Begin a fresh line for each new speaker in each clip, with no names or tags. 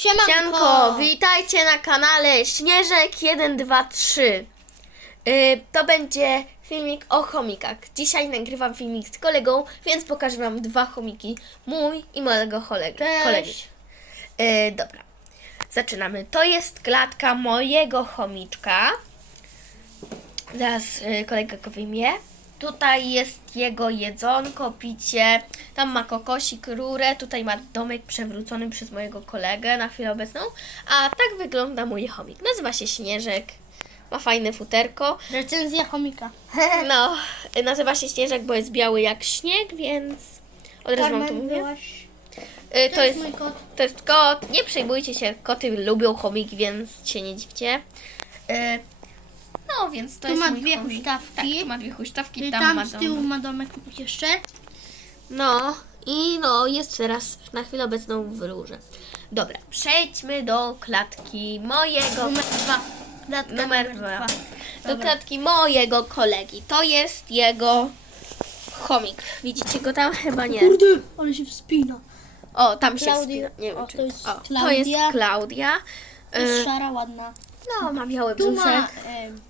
Siemanko!
Sianko, witajcie na kanale Śnieżek 123. Yy, to będzie filmik o chomikach. Dzisiaj nagrywam filmik z kolegą, więc pokażę wam dwa chomiki. Mój i mojego kolegi.
Cześć.
Yy, dobra, zaczynamy. To jest klatka mojego chomiczka. Zaraz yy, kolega go wyjmie. Tutaj jest jego jedzonko, picie. Tam ma kokosik, rurę. Tutaj ma domek przewrócony przez mojego kolegę na chwilę obecną. A tak wygląda mój chomik. Nazywa się Śnieżek. Ma fajne futerko.
Recenzja chomika.
No, nazywa się Śnieżek, bo jest biały jak śnieg, więc od razu wam to
Carmen,
mówię.
byłaś...
Y,
To, jest mój kot.
to jest kot. Nie przejmujcie się, koty lubią chomiki, więc się nie dziwcie. Y, No, więc to
Tu
jest
ma
mój
dwie
chomik.
huśtawki.
Tak, tu ma dwie huśtawki,
I
tam,
tam
ma
z tyłu ma domek jeszcze.
No i no, jest teraz na chwilę obecną w rurze. Dobra, przejdźmy do klatki mojego.
Numer dwa. Klatka
Numer dwa. Do
Dobra.
klatki mojego kolegi. To jest jego chomik. Widzicie go tam? Chyba nie.
Kurde, ale się wspina.
O, tam się
Klaudia.
wspina. Nie wiem,
O,
czy...
to jest
o, to
Klaudia.
jest Klaudia.
To jest
Y,
szara, ładna.
No, ma biały
Tu
brzuszek.
ma... em,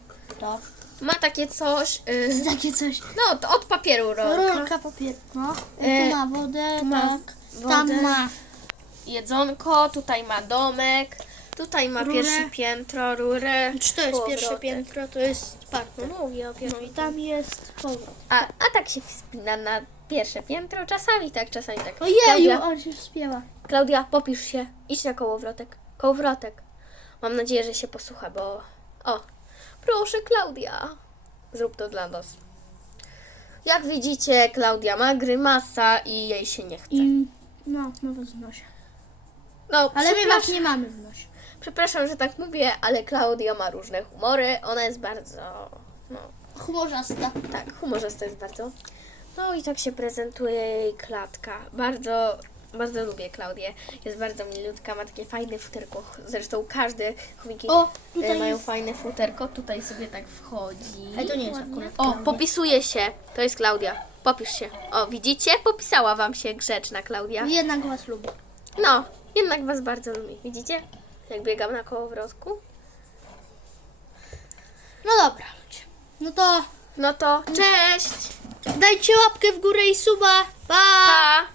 to.
Ma takie coś. Y,
jest takie coś.
No, to od papieru rolka.
Rolka papieru. No.
E,
Tu ma wodę,
ma
tak.
wodę.
Tam ma...
Jedzonko, tutaj ma domek. Tutaj ma
Rurę.
pierwsze piętro, rurę.
Czy to jest pierwsze
powrotek.
piętro? To jest parter.
No, mówię o
No
pierwszym.
i tam jest powrót.
A, a tak się wspina na pierwsze piętro, czasami tak, czasami tak.
Ojeju,
Klaudia,
on się wspiewa.
Klaudia, popisz się. Idź na kołowrotek. Kołowrotek. Mam nadzieję, że się posłucha, bo... O, proszę Klaudia. Zrób to dla nas. Jak widzicie, Klaudia ma grymasa i jej się nie chce.
I... No, nowe w nosie.
No,
Ale my was
przepraszam,
nie mamy w nosie.
przepraszam, że tak mówię, ale Klaudia ma różne humory. Ona jest bardzo... No,
Humorzasta.
Tak, humorzysta jest bardzo. No i tak się prezentuje jej klatka. Bardzo, bardzo lubię Klaudię. Jest bardzo milutka, ma takie fajne futerko. Zresztą każdy chomiki
O,
e,
tutaj
mają
jest-
fajne futerko. Tutaj sobie tak wchodzi.
Ale to nie jest
Ładnie.
akurat
O, popisuje się. To jest Klaudia. Popisz się. O, widzicie? Popisała wam się grzeczna Klaudia.
Jednak was lubię.
No, jednak was bardzo lubi. Widzicie? Jak biegam na kołowrotku.
No dobra, ludzie. No to
No to cześć!
dajcie łapkę w górę i suba. Pa!
Pa!